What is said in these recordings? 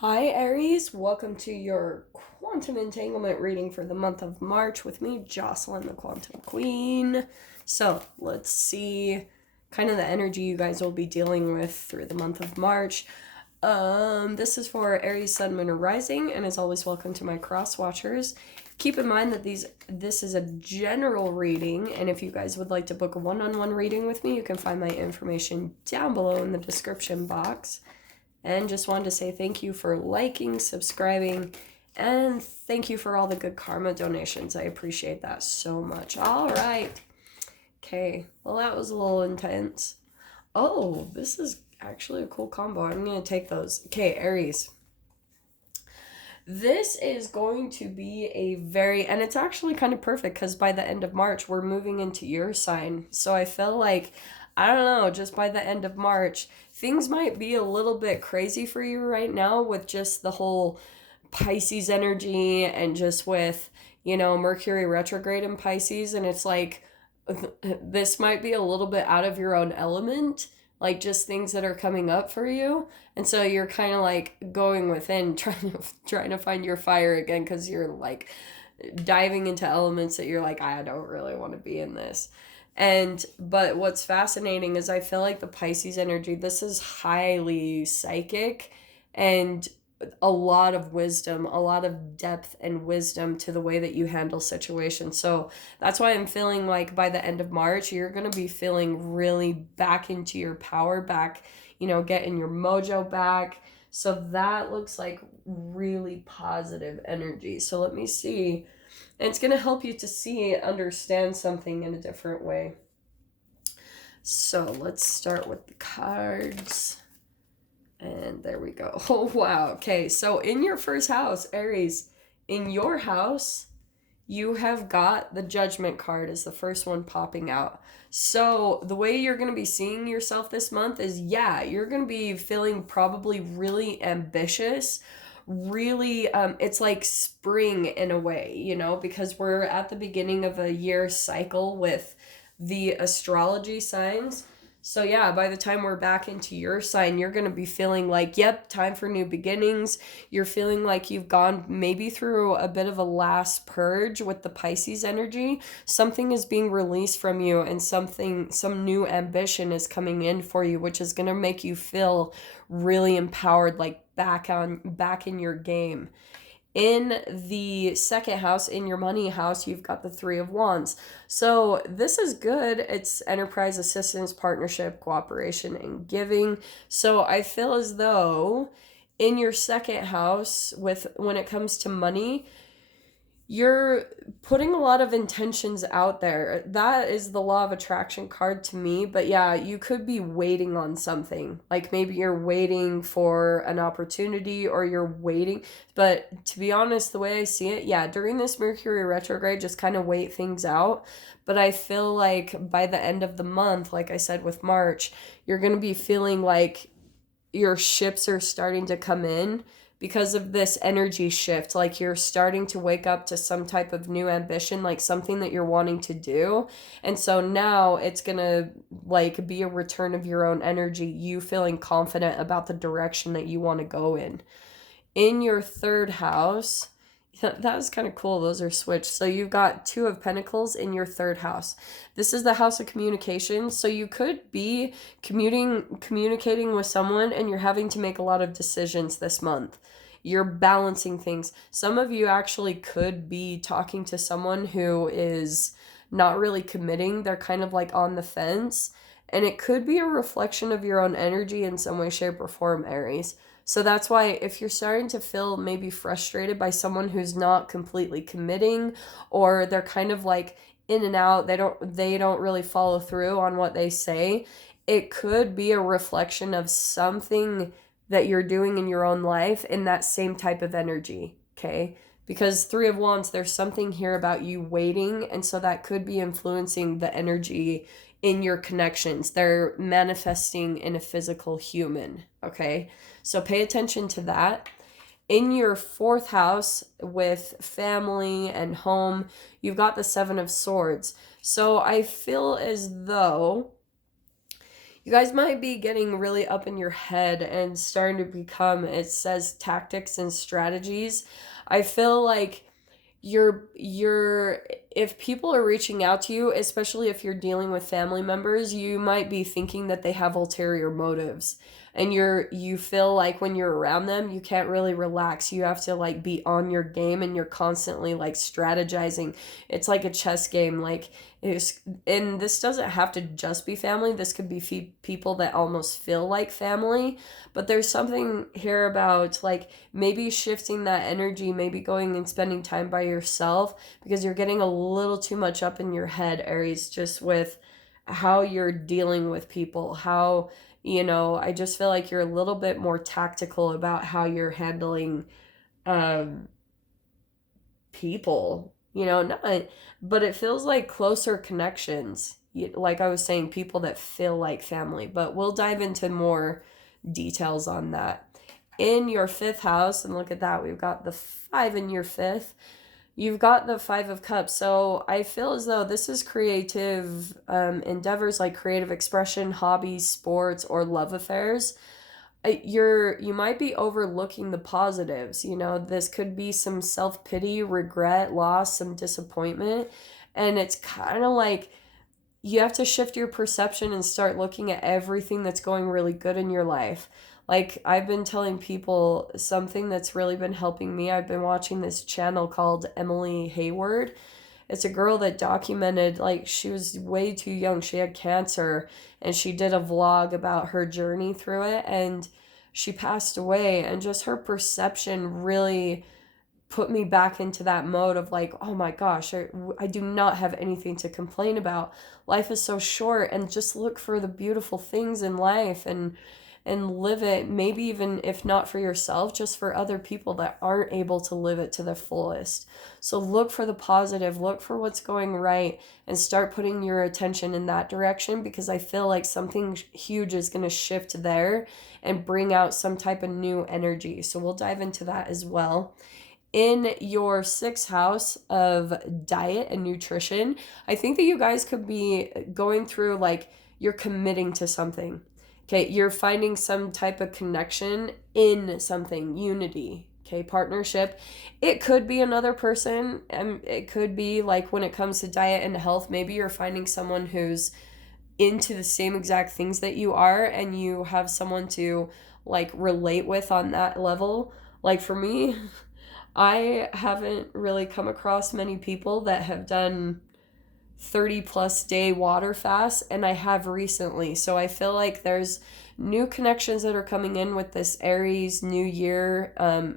Hi, Aries. Welcome to your quantum entanglement reading for the month of March with me, Jocelyn, the Quantum Queen. So, let's see kind of the energy you guys will be dealing with through the month of March. This is for Aries, Sun, Moon, or Rising, and as always, welcome to my cross watchers. Keep in mind that this is a general reading, and if you guys would like to book a one-on-one reading with me, you can find my information down below in the description box. And just wanted to say thank you for liking, subscribing, and thank you for all the good karma donations. I appreciate that so much. All right. Okay. Well, that was a little intense. Oh, this is actually a cool combo. I'm going to take those. Okay, Aries. This is going to be and it's actually kind of perfect because by the end of March, we're moving into your sign. So I feel like, I don't know, just by the end of March, things might be a little bit crazy for you right now with just the whole Pisces energy and just with, Mercury retrograde in Pisces. And it's like, this might be a little bit out of your own element, like just things that are coming up for you. And so you're kind of like going within, trying to find your fire again, because you're like diving into elements that you're like, I don't really want to be in this. But what's fascinating is I feel like the Pisces energy, this is highly psychic and a lot of wisdom, a lot of depth and wisdom to the way that you handle situations. So that's why I'm feeling like by the end of March, you're going to be feeling really back into your power, back, getting your mojo back. So that looks like really positive energy. So let me see. And it's going to help you to understand something in a different way. So let's start with the cards. And there we go. Oh, wow. Okay, so in your first house, Aries, in your house, you have got the Judgment card as the first one popping out. So the way you're going to be seeing yourself this month is, you're going to be feeling probably really ambitious. Really, it's like spring in a way, because we're at the beginning of a year cycle with the astrology signs. So by the time we're back into your sign, you're going to be feeling like, yep, time for new beginnings. You're feeling like you've gone maybe through a bit of a last purge with the Pisces energy. Something is being released from you and some new ambition is coming in for you, which is going to make you feel really empowered, like back in your game. In the second house, in your money house, you've got the Three of Wands. So this is good. It's enterprise, assistance, partnership, cooperation, and giving. So I feel as though in your second house, when it comes to money, you're putting a lot of intentions out there. That is the law of attraction card to me. But you could be waiting on something. Like maybe you're waiting for an opportunity or you're waiting. But to be honest, the way I see it, during this Mercury retrograde, just kind of wait things out. But I feel like by the end of the month, like I said with March, you're going to be feeling like your ships are starting to come in because of this energy shift. Like you're starting to wake up to some type of new ambition, like something that you're wanting to do. And so now it's gonna like be a return of your own energy, you feeling confident about the direction that you want to go in your third house. That was kind of cool. Those are switched. So you've got Two of Pentacles in your third house. This is the house of communication. So you could be communicating with someone and you're having to make a lot of decisions this month. You're balancing things. Some of you actually could be talking to someone who is not really committing. They're kind of like on the fence. And it could be a reflection of your own energy in some way, shape, or form, Aries. So that's why if you're starting to feel maybe frustrated by someone who's not completely committing, or they're kind of like in and out, they don't really follow through on what they say, it could be a reflection of something that you're doing in your own life in that same type of energy, okay? Because Three of Wands, there's something here about you waiting, and so that could be influencing the energy in your connections. They're manifesting in a physical human, okay? So pay attention to that. In your fourth house with family and home, you've got the Seven of Swords. So I feel as though You guys might be getting really up in your head and starting to become, it says, tactics and strategies. I feel like you're if people are reaching out to you, especially if you're dealing with family members, you might be thinking that they have ulterior motives, and you feel like when you're around them you can't really relax. You have to like be on your game, and you're constantly like strategizing. It's like a chess game. Like it's, and this doesn't have to just be family, this could be people that almost feel like family. But there's something here about like maybe shifting that energy, maybe going and spending time by yourself, because you're getting a little too much up in your head, Aries, just with how you're dealing with people. How, I just feel like you're a little bit more tactical about how you're handling um, people, not, but it feels like closer connections. Like I was saying, people that feel like family, but we'll dive into more details on that. In your fifth house, and look at that, we've got the 5 in your fifth. You've got the 5 of Cups. So I feel as though this is creative endeavors, like creative expression, hobbies, sports, or love affairs. You might be overlooking the positives. This could be some self-pity, regret, loss, some disappointment. And it's kind of like you have to shift your perception and start looking at everything that's going really good in your life. Like I've been telling people something that's really been helping me. I've been watching this channel called Emily Hayward. It's a girl that documented, like, she was way too young. She had cancer, and she did a vlog about her journey through it, and she passed away. And just her perception really put me back into that mode of like, oh my gosh, I do not have anything to complain about. Life is so short, and just look for the beautiful things in life, and live it, maybe even if not for yourself, just for other people that aren't able to live it to the fullest. So look for the positive, look for what's going right, and start putting your attention in that direction, because I feel like something huge is going to shift there and bring out some type of new energy. So we'll dive into that as well. In your 6th house of diet and nutrition, I think that you guys could be going through, like, you're committing to something. Okay, you're finding some type of connection in something, unity, okay, partnership. It could be another person, and it could be like when it comes to diet and health, maybe you're finding someone who's into the same exact things that you are, and you have someone to like relate with on that level. Like for me, I haven't really come across many people that have done 30 plus day water fasts, and I have recently. So I feel like there's new connections that are coming in with this Aries New Year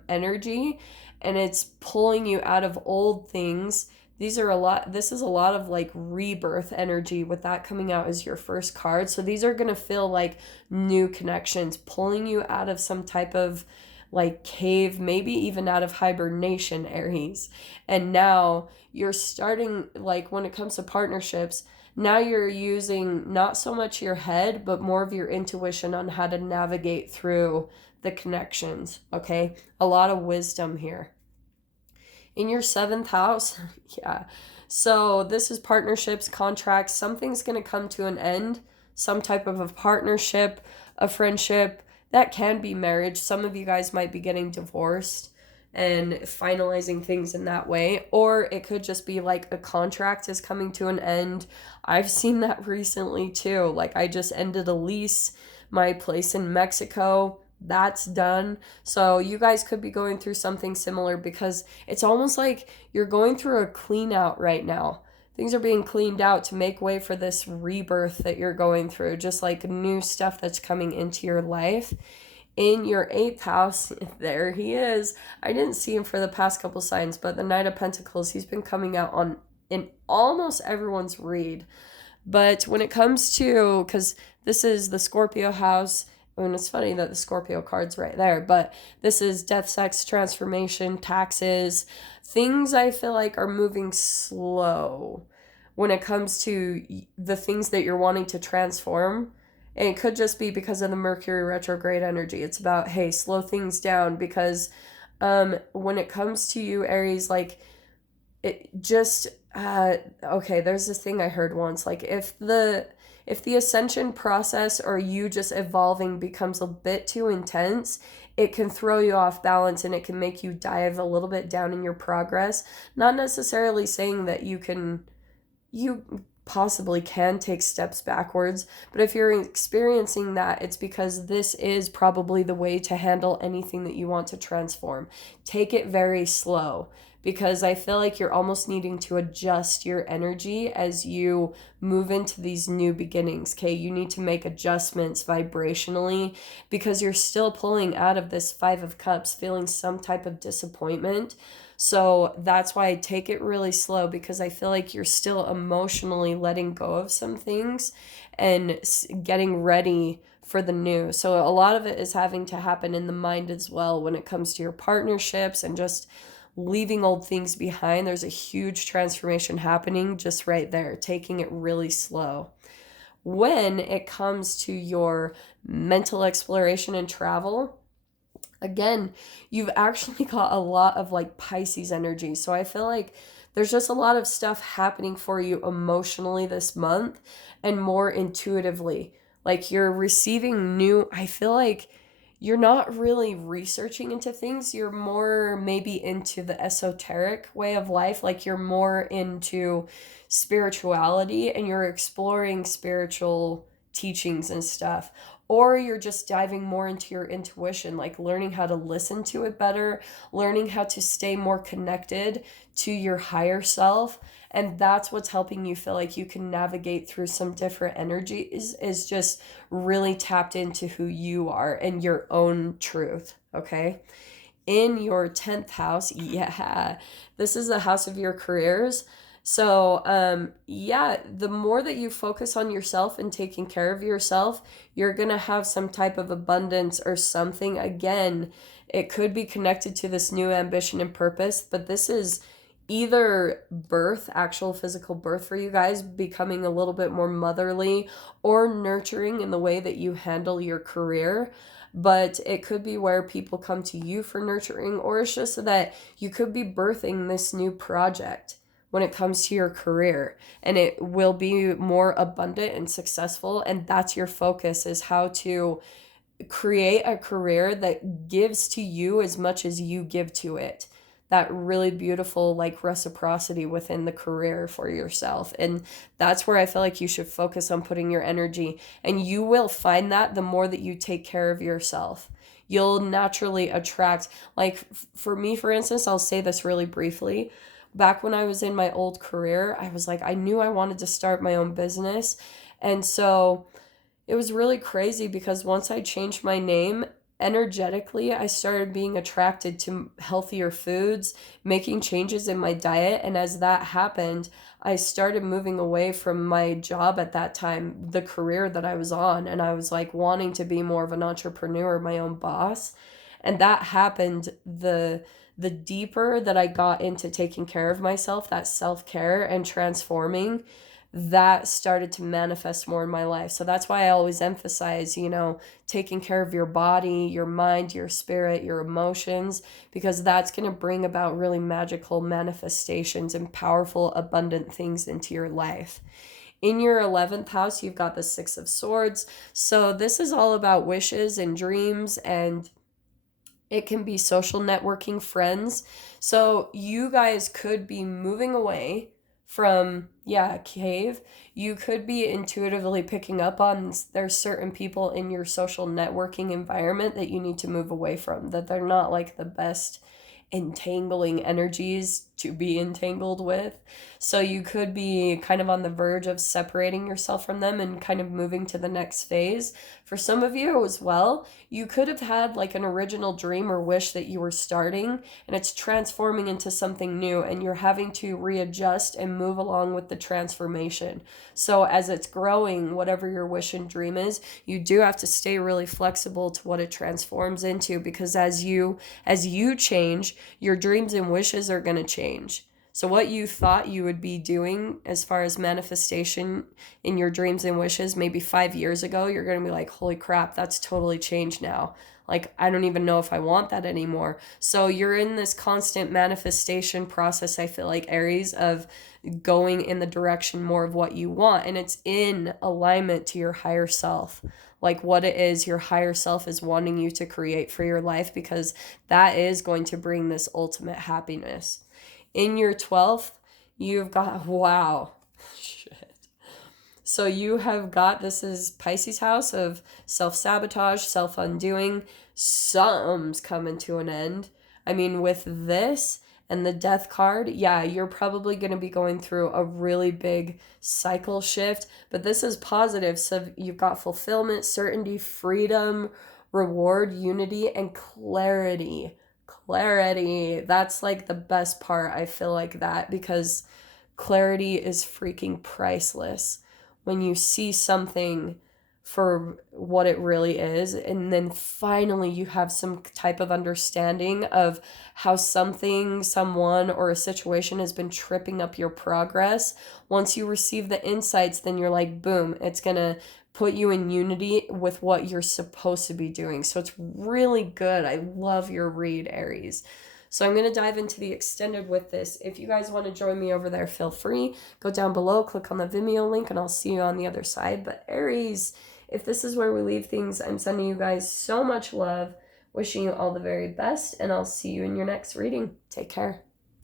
energy, and it's pulling you out of old things. This is a lot of like rebirth energy with that coming out as your first card. So these are going to feel like new connections, pulling you out of some type of like cave, maybe even out of hibernation, Aries. And now you're starting, like when it comes to partnerships, now you're using not so much your head, but more of your intuition on how to navigate through the connections, okay? A lot of wisdom here. In your 7th house, yeah. So this is partnerships, contracts. Something's going to come to an end, some type of a partnership, a friendship. That can be marriage. Some of you guys might be getting divorced and finalizing things in that way. Or it could just be like a contract is coming to an end. I've seen that recently too. Like I just ended a lease, my place in Mexico. That's done. So you guys could be going through something similar, because it's almost like you're going through a clean out right now. Things are being cleaned out to make way for this rebirth that you're going through, just like new stuff that's coming into your life. In your 8th house, there he is. I didn't see him for the past couple signs, but the Knight of Pentacles, he's been coming out on in almost everyone's read. But when it comes to, because this is the Scorpio house, and it's funny that the Scorpio card's right there, but this is death, sex, transformation, taxes, things I feel like are moving slow when it comes to the things that you're wanting to transform. And it could just be because of the Mercury retrograde energy. It's about, hey, slow things down, because when it comes to you, Aries, like, it just, okay, there's this thing I heard once, like, if the ascension process or you just evolving becomes a bit too intense, it can throw you off balance and it can make you dive a little bit down in your progress. Not necessarily saying that you possibly can take steps backwards, but if you're experiencing that, it's because this is probably the way to handle anything that you want to transform. Take it very slow, because I feel like you're almost needing to adjust your energy as you move into these new beginnings. Okay, you need to make adjustments vibrationally, because you're still pulling out of this Five of Cups feeling some type of disappointment. So that's why I take it really slow, because I feel like you're still emotionally letting go of some things and getting ready for the new. So a lot of it is having to happen in the mind as well when it comes to your partnerships and just leaving old things behind. There's a huge transformation happening just right there, taking it really slow. When it comes to your mental exploration and travel, again, you've actually got a lot of like Pisces energy. So I feel like there's just a lot of stuff happening for you emotionally this month and more intuitively. Like you're receiving new, I feel like you're not really researching into things. You're more maybe into the esoteric way of life. Like you're more into spirituality and you're exploring spiritual teachings and stuff. Or you're just diving more into your intuition, like learning how to listen to it better, learning how to stay more connected to your higher self. And that's what's helping you feel like you can navigate through some different energies, is just really tapped into who you are and your own truth, okay? In your 10th house, yeah, this is the house of your careers. So, yeah, the more that you focus on yourself and taking care of yourself, you're going to have some type of abundance or something. Again, it could be connected to this new ambition and purpose, but this is either birth, actual physical birth for you guys, becoming a little bit more motherly or nurturing in the way that you handle your career. But it could be where people come to you for nurturing, or it's just so that you could be birthing this new project when it comes to your career, and it will be more abundant and successful. And that's your focus, is how to create a career that gives to you as much as you give to it. That really beautiful like reciprocity within the career for yourself. And that's where I feel like you should focus on putting your energy. And you will find that the more that you take care of yourself, you'll naturally attract, like for me, for instance, I'll say this really briefly. Back when I was in my old career, I was like, I knew I wanted to start my own business. And so it was really crazy, because once I changed my name, energetically, I started being attracted to healthier foods, making changes in my diet. And as that happened, I started moving away from my job at that time, the career that I was on. And I was like wanting to be more of an entrepreneur, my own boss. And that happened the deeper that I got into taking care of myself, that self-care and transforming, that started to manifest more in my life. So that's why I always emphasize, taking care of your body, your mind, your spirit, your emotions, because that's going to bring about really magical manifestations and powerful, abundant things into your life. In your 11th house, you've got the Six of Swords. So this is all about wishes and dreams, and it can be social networking, friends. So you guys could be moving away from, cave. You could be intuitively picking up on there's certain people in your social networking environment that you need to move away from, that they're not like the best entangling energies to be entangled with. So you could be kind of on the verge of separating yourself from them and kind of moving to the next phase. For some of you as well, you could have had like an original dream or wish that you were starting, and it's transforming into something new, and you're having to readjust and move along with the transformation. So as it's growing, whatever your wish and dream is, you do have to stay really flexible to what it transforms into, because as you change, your dreams and wishes are going to change. So what you thought you would be doing as far as manifestation in your dreams and wishes maybe 5 years ago, you're going to be like, holy crap, that's totally changed now. Like, I don't even know if I want that anymore. So you're in this constant manifestation process, I feel like, Aries, of going in the direction more of what you want. And it's in alignment to your higher self, like what it is your higher self is wanting you to create for your life, because that is going to bring this ultimate happiness. In your 12th, you've got, wow, shit. So you have got, this is Pisces house of self-sabotage, self-undoing. Something's coming to an end. I mean, with this and the death card, yeah, you're probably going to be going through a really big cycle shift, but this is positive. So you've got fulfillment, certainty, freedom, reward, unity, and clarity. Clarity. That's like the best part. I feel like that, because clarity is freaking priceless. When you see something for what it really is, and then finally you have some type of understanding of how something, someone, or a situation has been tripping up your progress. Once you receive the insights, then you're like, boom, it's gonna put you in unity with what you're supposed to be doing. So it's really good. I love your read, Aries. So I'm going to dive into the extended with this. If you guys want to join me over there, feel free. Go down below, click on the Vimeo link, and I'll see you on the other side. But Aries, if this is where we leave things, I'm sending you guys so much love, wishing you all the very best, and I'll see you in your next reading. Take care.